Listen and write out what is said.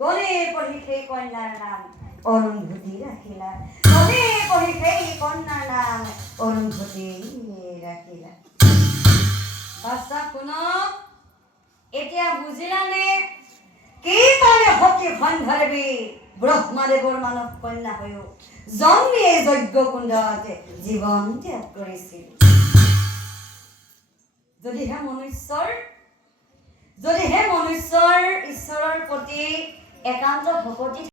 গণে পঢ়ি সেই কন্যাৰ নাম অৰুন্ধতী ৰাখিলা। গণে পঢ়ি সেই কন্যাৰ নাম অৰুন্ধতী ৰাখিলা। বাচ্চা শুনক, এতিয়া বুজিলানে কি কাৰণে সতী সন্ধ্যাদেৱী ব্ৰহ্মাদেৱৰ মানৱ কন্যা হৈও জন্মীয়ে যজ্ঞ কুণ্ডত জীৱন ত্যাগ কৰিছিল। যদিহে মনুষ্যৰ ঈশ্বৰৰ প্ৰতি একান্ত ভকতি